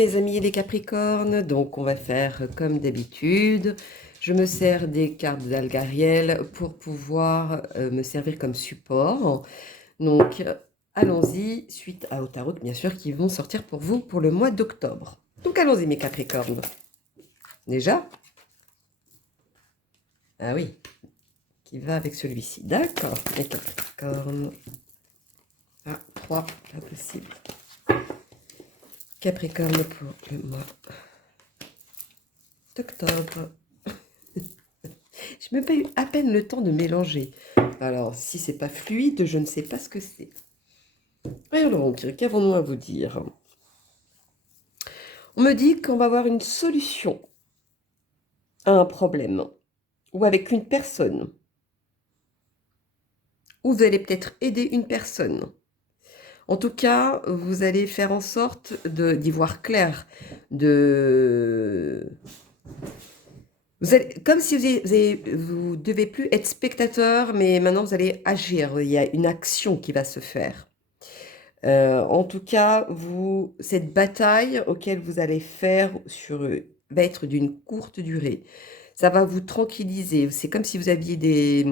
mes amis les Capricornes, donc on va faire comme d'habitude. Je me sers des cartes d'Algariel pour pouvoir me servir comme support. Donc allons-y, suite au tarot bien sûr qui vont sortir pour vous pour le mois d'octobre. Donc allons-y mes Capricornes. Déjà? Ah oui, qui va avec celui-ci. D'accord, mes Capricornes. Ah, 3, pas possible. Capricorne pour le mois d'octobre. Je n'ai même pas eu à peine le temps de mélanger. Alors, si c'est pas fluide, je ne sais pas ce que c'est. Alors donc, qu'avons-nous à vous dire? On me dit qu'on va avoir une solution à un problème, ou avec une personne, ou vous allez peut-être aider une personne. En tout cas, vous allez faire en sorte d'y voir clair, Vous allez, comme si vous devez plus être spectateur, mais maintenant vous allez agir. Il y a une action qui va se faire. En tout cas, cette bataille auquel vous allez faire va être d'une courte durée. Ça va vous tranquilliser. C'est comme si vous aviez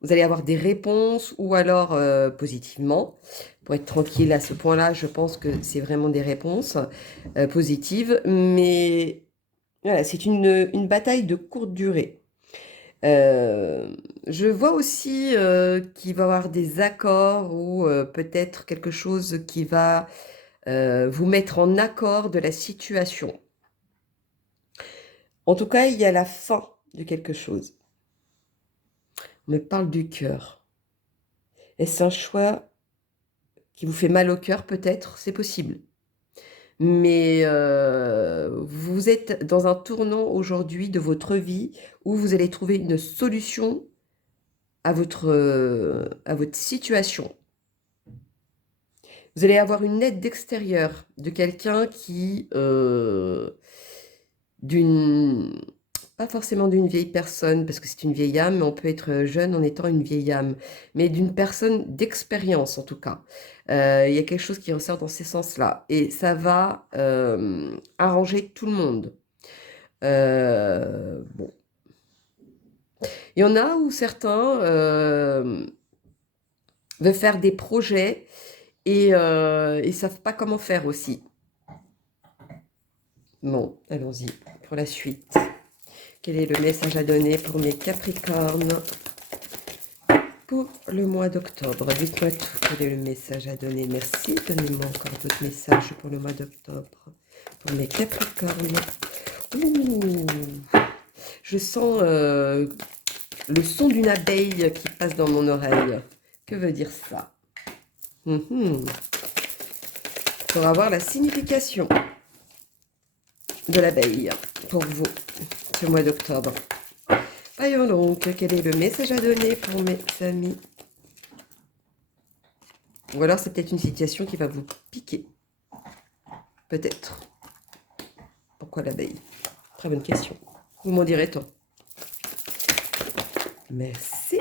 vous allez avoir des réponses ou alors positivement. Pour être tranquille à ce point-là, je pense que c'est vraiment des réponses positives. Mais voilà, c'est une bataille de courte durée. Je vois aussi qu'il va y avoir des accords ou peut-être quelque chose qui va vous mettre en accord de la situation. En tout cas, il y a la fin de quelque chose. On me parle du cœur. Est-ce un choix qui vous fait mal au cœur peut-être? C'est possible. Mais vous êtes dans un tournant aujourd'hui de votre vie où vous allez trouver une solution à votre situation. Vous allez avoir une aide d'extérieur, de quelqu'un qui, pas forcément d'une vieille personne, parce que c'est une vieille âme, mais on peut être jeune en étant une vieille âme, mais d'une personne d'expérience en tout cas. Il y a quelque chose qui ressort dans ces sens-là, et ça va arranger tout le monde. Bon. Il y en a où certains veulent faire des projets et ils ne savent pas comment faire aussi. Bon, allons-y pour la suite. Quel est le message à donner pour mes Capricornes pour le mois d'octobre? Dites-moi tout, quel est le message à donner? Merci, donnez-moi encore d'autres messages pour le mois d'octobre. Pour mes Capricornes. Ouh, je sens le son d'une abeille qui passe dans mon oreille. Que veut dire ça? Pour avoir la signification de l'abeille pour vous ce mois d'octobre. Voyons donc, quel est le message à donner pour mes amis? Ou alors c'est peut-être une situation qui va vous piquer. Peut-être. Pourquoi l'abeille? Très bonne question. Vous m'en direz-t-on. Merci.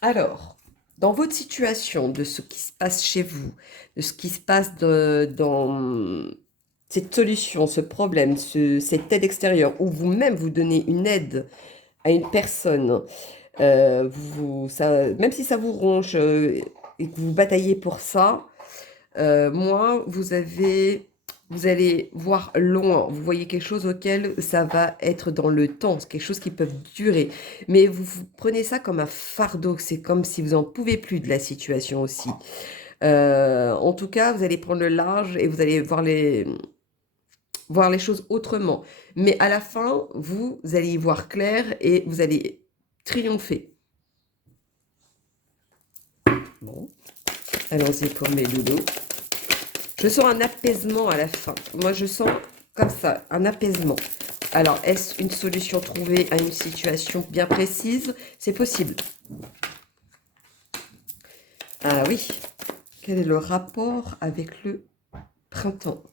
Alors, dans votre situation, de ce qui se passe chez vous, de ce qui se passe dans cette solution, ce problème, cette aide extérieure, ou vous-même vous donnez une aide à une personne, même si ça vous ronge et que vous bataillez pour ça, vous allez voir loin, vous voyez quelque chose auquel ça va être dans le temps, c'est quelque chose qui peut durer, mais vous prenez ça comme un fardeau, c'est comme si vous n'en pouvez plus de la situation aussi. En tout cas, vous allez prendre le large et vous allez voir les choses autrement. Mais à la fin, vous allez y voir clair et vous allez triompher. Bon, allons-y pour mes loulous. Je sens un apaisement à la fin. Moi, je sens comme ça, un apaisement. Alors, est-ce une solution trouvée à une situation bien précise? C'est possible. Ah oui. Quel est le rapport avec le printemps?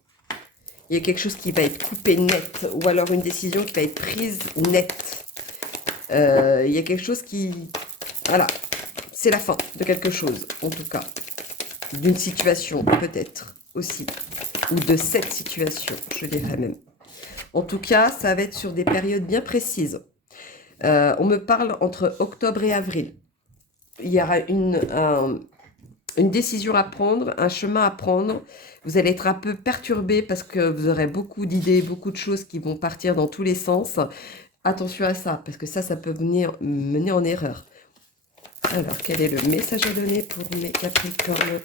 Il y a quelque chose qui va être coupé net, ou alors une décision qui va être prise nette. Il y a quelque chose qui... Voilà, c'est la fin de quelque chose, en tout cas. D'une situation, peut-être, aussi. ou de cette situation, je dirais même. En tout cas, ça va être sur des périodes bien précises. On me parle entre octobre et avril. Il y aura une décision à prendre, un chemin à prendre. Vous allez être un peu perturbé parce que vous aurez beaucoup d'idées, beaucoup de choses qui vont partir dans tous les sens. Attention à ça, parce que ça peut venir mener en erreur. Alors, quel est le message à donner pour mes Capricornes?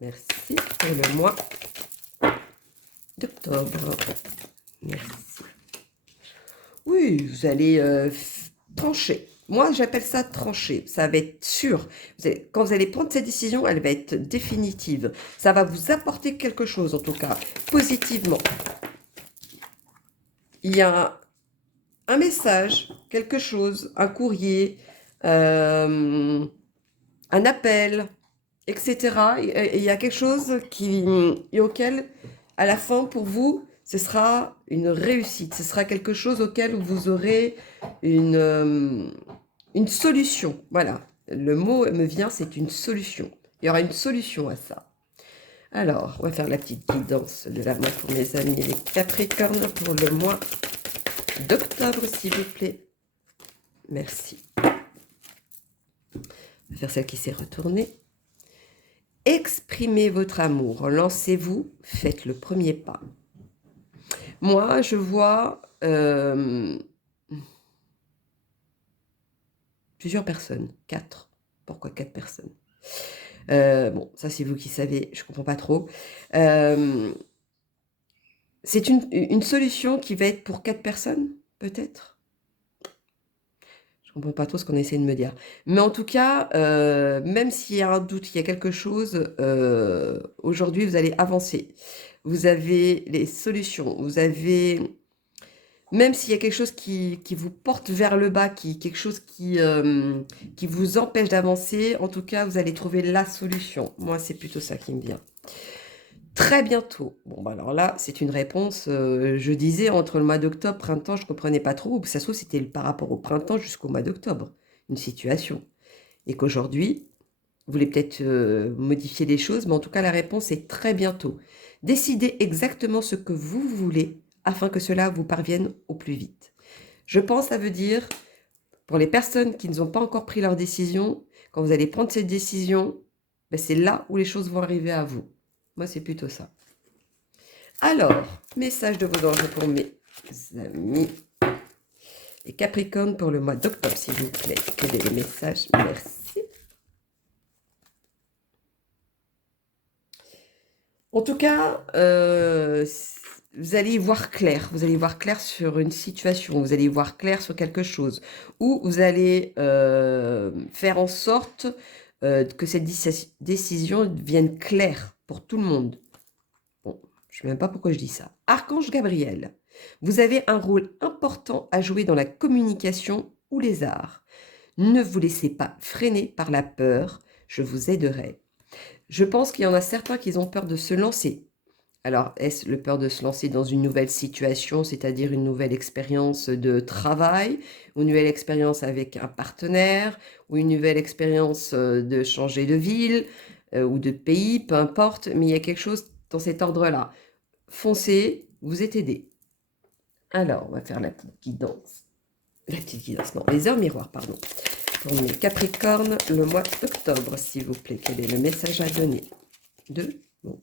Merci pour le mois d'octobre. Merci. Oui, vous allez trancher. Moi, j'appelle ça trancher. Ça va être sûr. Quand vous allez prendre cette décision, elle va être définitive. Ça va vous apporter quelque chose, en tout cas, positivement. Il y a un message, quelque chose, un courrier, un appel, etc. Il y a quelque chose auquel, à la fin, pour vous, ce sera une réussite. Ce sera quelque chose auquel vous aurez une solution. Voilà, le mot me vient, c'est une solution. Il y aura une solution à ça. Alors, on va faire la petite guidance de la main pour mes amis les Capricornes pour le mois d'octobre, s'il vous plaît. Merci. On va faire celle qui s'est retournée. Exprimez votre amour, lancez-vous, faites le premier pas. Moi, je vois plusieurs personnes, 4. Pourquoi 4 personnes? Bon, ça c'est vous qui savez, je ne comprends pas trop. C'est une solution qui va être pour 4 personnes, peut-être? Je ne comprends pas trop ce qu'on essaie de me dire. Mais en tout cas, même s'il y a un doute, il y a quelque chose, aujourd'hui, vous allez avancer. Vous avez les solutions, vous avez... Même s'il y a quelque chose qui vous porte vers le bas, quelque chose qui vous empêche d'avancer, en tout cas, vous allez trouver la solution. Moi, c'est plutôt ça qui me vient. Très bientôt. Bon, bah alors là, c'est une réponse, je disais, entre le mois d'octobre, printemps, je ne comprenais pas trop. Ça se trouve, c'était par rapport au printemps jusqu'au mois d'octobre, une situation. Et qu'aujourd'hui, vous voulez peut-être modifier les choses, mais en tout cas, la réponse est très bientôt. Décidez exactement ce que vous voulez afin que cela vous parvienne au plus vite. Je pense, ça veut dire, pour les personnes qui n'ont pas encore pris leur décision, quand vous allez prendre cette décision, ben c'est là où les choses vont arriver à vous. Moi, c'est plutôt ça. Alors, message de vos anges pour mes amis. Les Capricornes pour le mois d'octobre, s'il vous plaît. Quel est le message? Merci. En tout cas, vous allez y voir clair. Vous allez y voir clair sur une situation. Vous allez y voir clair sur quelque chose. Ou vous allez faire en sorte que cette décision devienne claire pour tout le monde. Bon, je ne sais même pas pourquoi je dis ça. Archange Gabriel, vous avez un rôle important à jouer dans la communication ou les arts. Ne vous laissez pas freiner par la peur. Je vous aiderai. Je pense qu'il y en a certains qui ont peur de se lancer. Alors, est-ce le peur de se lancer dans une nouvelle situation, c'est-à-dire une nouvelle expérience de travail, ou une nouvelle expérience avec un partenaire, ou une nouvelle expérience de changer de ville ou de pays, peu importe, mais il y a quelque chose dans cet ordre-là. Foncez, vous êtes aidé. Alors, on va faire la petite guidance. La petite guidance, non, les heures miroirs, pardon. Pour mes Capricornes, le mois d'octobre, s'il vous plaît. Quel est le message à donner? Bon. En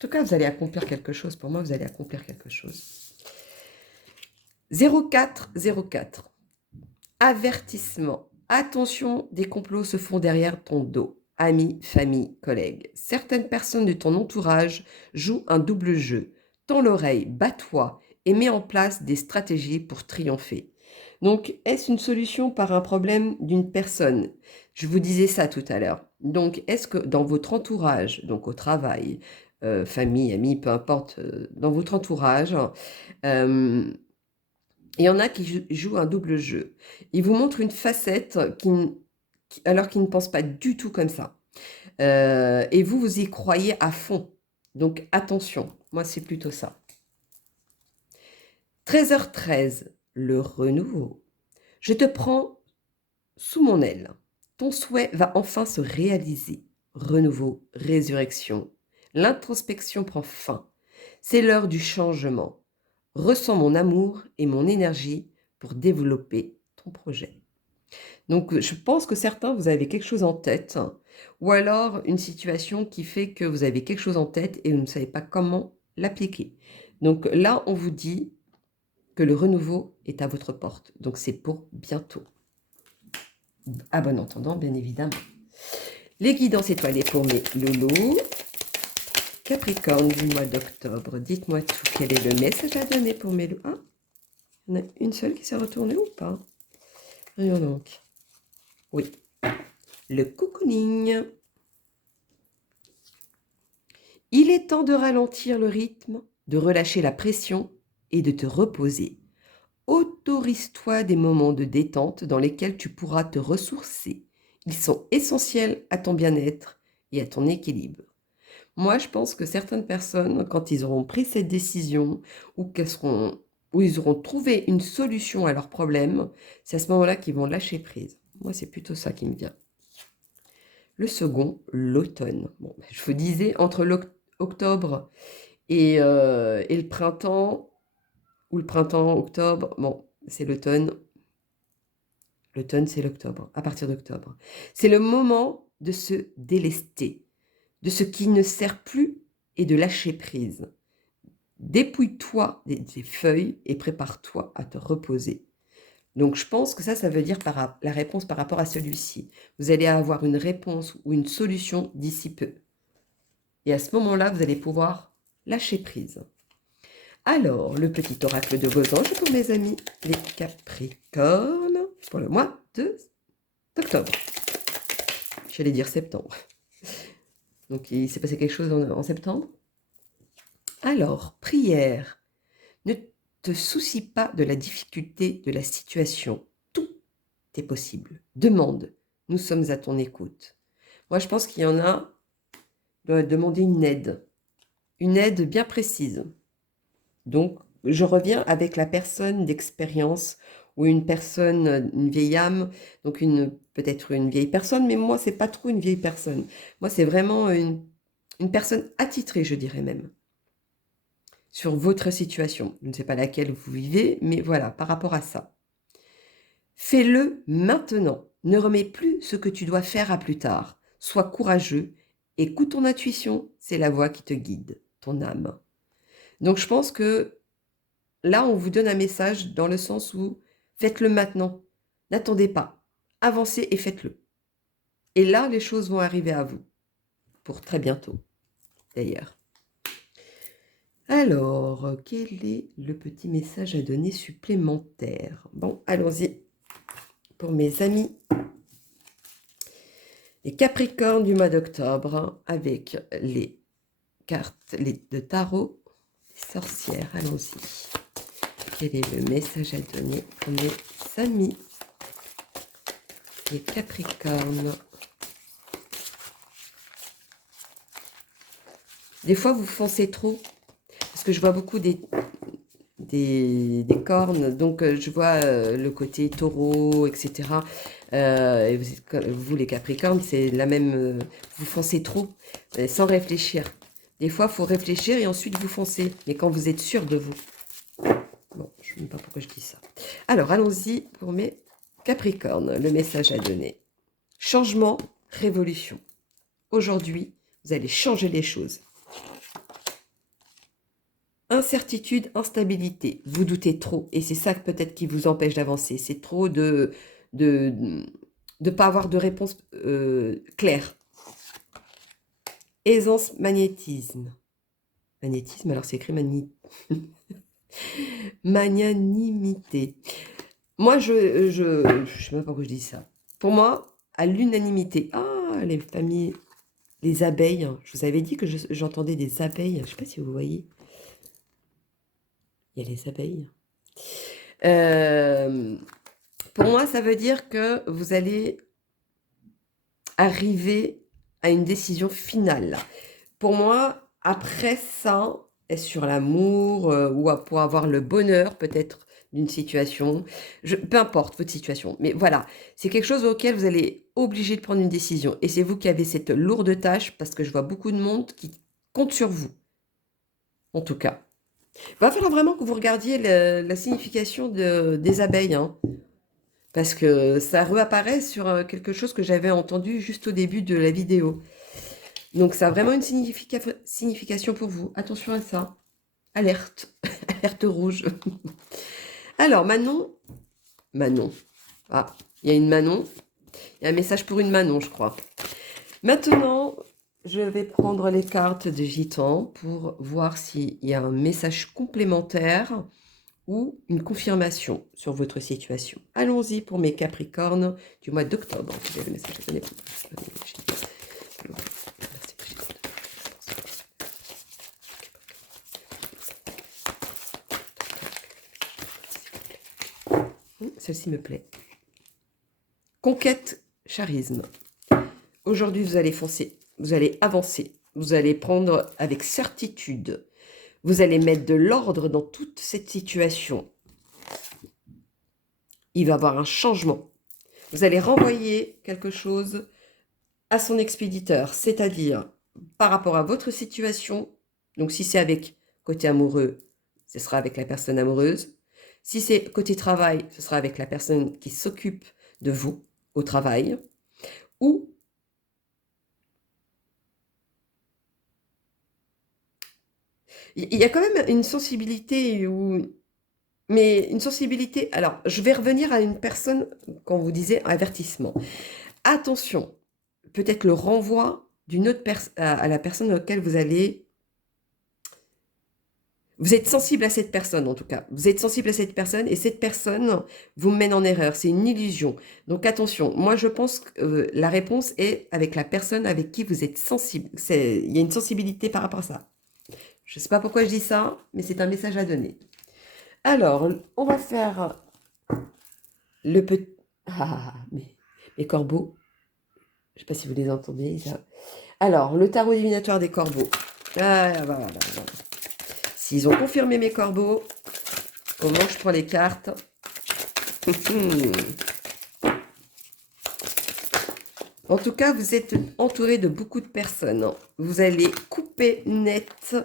tout cas, vous allez accomplir quelque chose. Pour moi, vous allez accomplir quelque chose. 0404. Avertissement. Attention, des complots se font derrière ton dos. Amis, famille, collègues. Certaines personnes de ton entourage jouent un double jeu. Tends l'oreille, bats-toi et mets en place des stratégies pour triompher. Donc, est-ce une solution par un problème d'une personne? Je vous disais ça tout à l'heure. Donc, est-ce que dans votre entourage, donc au travail, famille, amis, peu importe, dans votre entourage, il y en a qui jouent un double jeu. Ils vous montrent une facette alors qu'ils ne pensent pas du tout comme ça. Et vous, vous y croyez à fond. Donc, attention. Moi, c'est plutôt ça. 13h13, le renouveau. Je te prends sous mon aile. Ton souhait va enfin se réaliser. Renouveau, résurrection. L'introspection prend fin. C'est l'heure du changement. Ressens mon amour et mon énergie pour développer ton projet. Donc, je pense que certains, vous avez quelque chose en tête, ou alors une situation qui fait que vous avez quelque chose en tête et vous ne savez pas comment l'appliquer. Donc là, on vous dit que le renouveau est à votre porte. Donc, c'est pour bientôt. À bon entendant, bien évidemment. Les guidances étoilées pour mes loulous. Capricorne du mois d'octobre, dites-moi tout. Quel est le message à donner pour mes loulous? Ah, il y en a une seule qui s'est retournée ou pas? Voyons donc. Oui. Le cocooning. Il est temps de ralentir le rythme, de relâcher la pression et de te reposer. Autorise-toi des moments de détente dans lesquels tu pourras te ressourcer. Ils sont essentiels à ton bien-être et à ton équilibre. Moi, je pense que certaines personnes, quand ils auront pris cette décision ou ils auront trouvé une solution à leurs problèmes, c'est à ce moment-là qu'ils vont lâcher prise. Moi, c'est plutôt ça qui me vient. Le second, l'automne. Bon, je vous disais, entre octobre et le printemps, ou le printemps, octobre, bon, c'est l'automne. L'automne, c'est l'octobre, à partir d'octobre. C'est le moment de se délester, de ce qui ne sert plus et de lâcher prise. Dépouille-toi des feuilles et prépare-toi à te reposer. Donc, je pense que ça veut dire la réponse par rapport à celui-ci. Vous allez avoir une réponse ou une solution d'ici peu. Et à ce moment-là, vous allez pouvoir lâcher prise. Alors, le petit oracle de vos anges pour mes amis, les Capricornes, pour le mois d'octobre. J'allais dire septembre. Donc, il s'est passé quelque chose en septembre. Alors, prière. Ne te soucie pas de la difficulté de la situation. Tout est possible. Demande. Nous sommes à ton écoute. Moi, je pense qu'il y en a qui doivent demander une aide bien précise. Donc, je reviens avec la personne d'expérience ou une personne, une vieille âme, donc peut-être une vieille personne, mais moi, c'est pas trop une vieille personne. Moi, c'est vraiment une personne attitrée, je dirais même, sur votre situation. Je ne sais pas laquelle vous vivez, mais voilà, par rapport à ça. Fais-le maintenant. Ne remets plus ce que tu dois faire à plus tard. Sois courageux. Écoute ton intuition, c'est la voix qui te guide, ton âme. Donc, je pense que là, on vous donne un message dans le sens où faites-le maintenant. N'attendez pas. Avancez et faites-le. Et là, les choses vont arriver à vous. Pour très bientôt, d'ailleurs. Alors, quel est le petit message à donner supplémentaire? Bon, allons-y. Pour mes amis, les Capricornes du mois d'octobre, avec les cartes de tarot, les sorcières. Allons-y. Quel est le message à donner pour mes amis, les Capricornes? Des fois, vous foncez trop, parce que je vois beaucoup des cornes, donc je vois le côté taureau, etc. Et vous, les Capricornes, c'est la même... vous foncez trop, sans réfléchir. Des fois, il faut réfléchir et ensuite vous foncez, mais quand vous êtes sûr de vous. Bon, je ne sais pas pourquoi je dis ça. Alors, allons-y pour mes Capricornes, le message à donner. Changement, révolution. Aujourd'hui, vous allez changer les choses. Incertitude, instabilité, vous doutez trop, et c'est ça peut-être qui vous empêche d'avancer, c'est trop de pas avoir de réponse claire. Aisance, magnétisme. Magnétisme, alors c'est écrit magnanimité. Moi, je sais même pas pourquoi je dis ça. Pour moi, à l'unanimité, les familles, les abeilles, je vous avais dit que j'entendais des abeilles, je ne sais pas si vous voyez. Il y a les abeilles. Pour moi, ça veut dire que vous allez arriver à une décision finale. Pour moi, après ça, est sur l'amour ou pour avoir le bonheur peut-être d'une situation, peu importe votre situation, mais voilà, c'est quelque chose auquel vous allez obligé de prendre une décision. Et c'est vous qui avez cette lourde tâche, parce que je vois beaucoup de monde qui compte sur vous, en tout cas. Il va falloir vraiment que vous regardiez la signification des abeilles, hein, parce que ça réapparaît sur quelque chose que j'avais entendu juste au début de la vidéo. Donc ça a vraiment une signification pour vous. Attention à ça. Alerte. Alerte rouge. Alors, Manon. Manon. Ah, il y a une Manon. Il y a un message pour une Manon, je crois. Maintenant, je vais prendre les cartes de Gitan pour voir s'il y a un message complémentaire ou une confirmation sur votre situation. Allons-y pour mes Capricornes du mois d'octobre. Vous avez le message à donner pour celle-ci me plaît. Conquête, charisme. Aujourd'hui, vous allez foncer, vous allez avancer, vous allez prendre avec certitude. Vous allez mettre de l'ordre dans toute cette situation. Il va y avoir un changement. Vous allez renvoyer quelque chose à son expéditeur, c'est-à-dire par rapport à votre situation. Donc, si c'est avec côté amoureux, ce sera avec la personne amoureuse. Si c'est côté travail, ce sera avec la personne qui s'occupe de vous au travail. Ou il y a quand même une sensibilité mais une sensibilité... Alors, je vais revenir à une personne, quand vous disiez avertissement. Attention, peut-être le renvoi d'une autre personne à la personne auquel vous allez... Vous êtes sensible à cette personne, en tout cas. Vous êtes sensible à cette personne et cette personne vous mène en erreur. C'est une illusion. Donc, attention. Moi, je pense que la réponse est avec la personne avec qui vous êtes sensible. Il y a une sensibilité par rapport à ça. Je ne sais pas pourquoi je dis ça, mais c'est un message à donner. Alors, on va faire le petit... Ah, mes corbeaux. Je ne sais pas si vous les entendez, ça. Alors, le tarot divinatoire des corbeaux. Ah, voilà. S'ils ont confirmé mes corbeaux, au moment je prends les cartes. En tout cas, vous êtes entouré de beaucoup de personnes. Vous allez couper net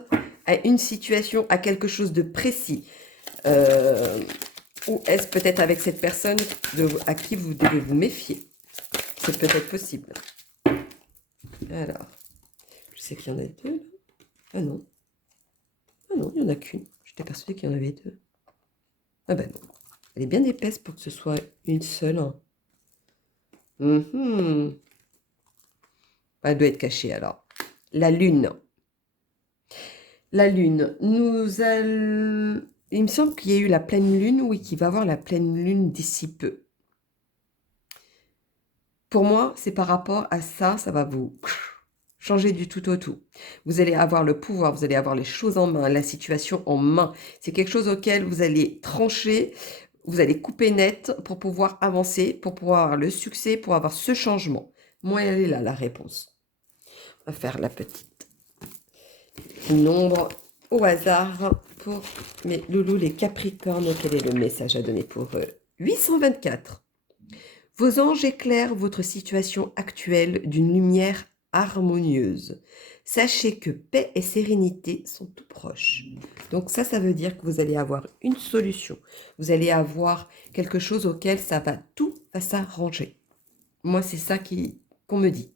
à une situation, à quelque chose de précis. Ou est-ce peut-être avec cette personne à qui vous devez vous méfier? C'est peut-être possible. Alors, je sais qu'il y en a deux. Ah non. Ah non, il n'y en a qu'une. J'étais persuadée qu'il y en avait deux. Ah ben non. Elle est bien épaisse pour que ce soit une seule. Elle doit être cachée alors. La lune. La lune. Il me semble qu'il y a eu la pleine lune, oui, qu'il va y avoir la pleine lune d'ici peu. Pour moi, c'est par rapport à ça, ça va vous changer du tout au tout. Vous allez avoir le pouvoir, vous allez avoir les choses en main, la situation en main. C'est quelque chose auquel vous allez trancher, vous allez couper net pour pouvoir avancer, pour pouvoir avoir le succès, pour avoir ce changement. Moi, elle est là, la réponse. On va faire la petite nombre au hasard pour mes loulous, les Capricornes. Quel est le message à donner pour eux? 824. Vos anges éclairent votre situation actuelle d'une lumière harmonieuse. Sachez que paix et sérénité sont tout proches. Donc ça veut dire que vous allez avoir une solution. Vous allez avoir quelque chose auquel tout va s'arranger. Moi, c'est ça qu'on me dit.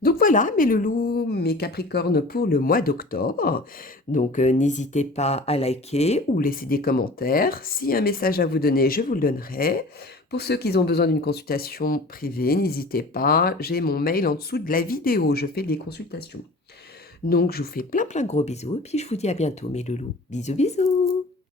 Donc voilà, mes loulous, mes capricornes pour le mois d'octobre. Donc n'hésitez pas à liker ou laisser des commentaires. Si un message à vous donner, je vous le donnerai. Pour ceux qui ont besoin d'une consultation privée, n'hésitez pas. J'ai mon mail en dessous de la vidéo. Je fais des consultations. Donc je vous fais plein de gros bisous. Et puis je vous dis à bientôt, mes loulous. Bisous, bisous.